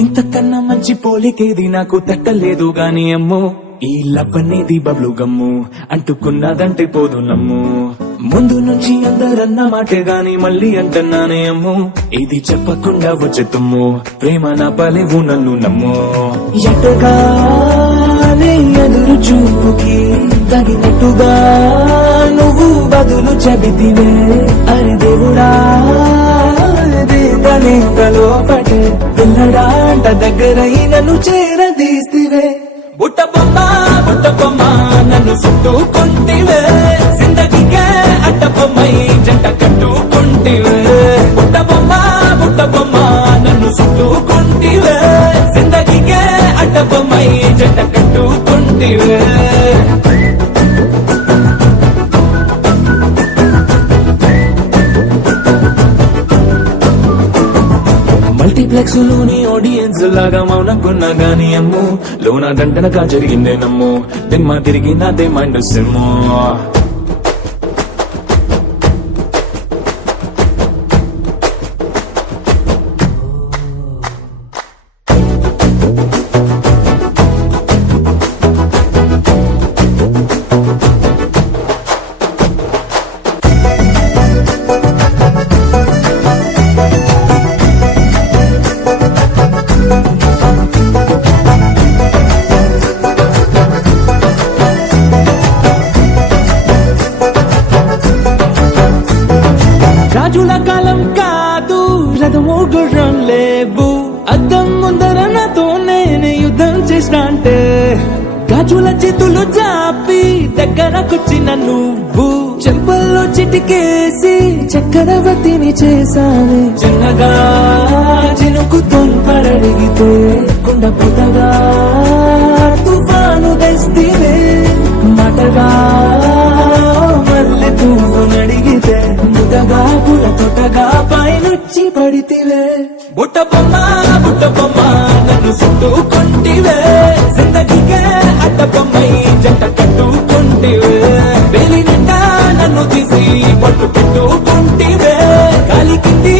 ఇంతకన్నా మంచి పోలికేది నాకు తట్టలేదు గాని అమ్మో ఈ లవ్ అనేది బబ్లు గమ్ము అంటుకున్నదంటే పోదు నమ్ము ముందు నుంచి అందరన్న మాటే గాని మళ్ళీ అంటున్నానే అమ్ము ఇది చెప్పకుండా వచ్చే తుమ్ము ప్రేమ నా పలేవు నన్ను నమ్ము ఎటగానే ఎదురు చూపుకి తగినట్టుగా నువ్వు బదులు చెబితివే అరే దేవుడా లోపటే పిల్లడాంట దగ్గరై నన్ను చేరదీస్తివే బుట్ట బొమ్మ నన్ను చుట్టుకుంటివే జిందగీకే అడ్డ బొమ్మై జంట కట్టుకుంటివే బుట్ట బొమ్మ నన్ను చుట్టుకుంటివే జిందగీకే అడ్డ బొమ్మై జంట కట్టుకుంటివే మల్టీప్లెక్స్ లోని ఆడియన్స్ లాగా మౌనంకున్నా గాని అమ్ము లోన గంటనగా జరిగిందే నమ్ము దిమ్మ తిరిగి నాదే మైండ్ సిమ్ము రాజుల కాలం కాదు రథము గుర్రం లేవు అద్దం ముందర నాతో నేను యుద్ధం చేస్తా అంటే గాజుల చేతులు చాపి దగ్గరకొచ్చిన నువ్వు చెంపల్లో చిటికేసి చక్రవర్తిని చేసావే చిన్నగా చినుకు తొంపరడిగితే కుండ పుటగా తుఫాను తెస్తివే మాటగా మళ్ళీ పువ్వు నడిగితే ముదగా పుల తొటగా పైనొచ్చి పడితివే బుట్ట బొమ్మ నన్ను చుట్టుకుంటివే జిందగీకే అడ్డ బొమ్మై జంట కట్టుకుంటివే వేలి నిండా నన్ను తీసి పట్టు పెట్టుకుంటివే కాలి కింది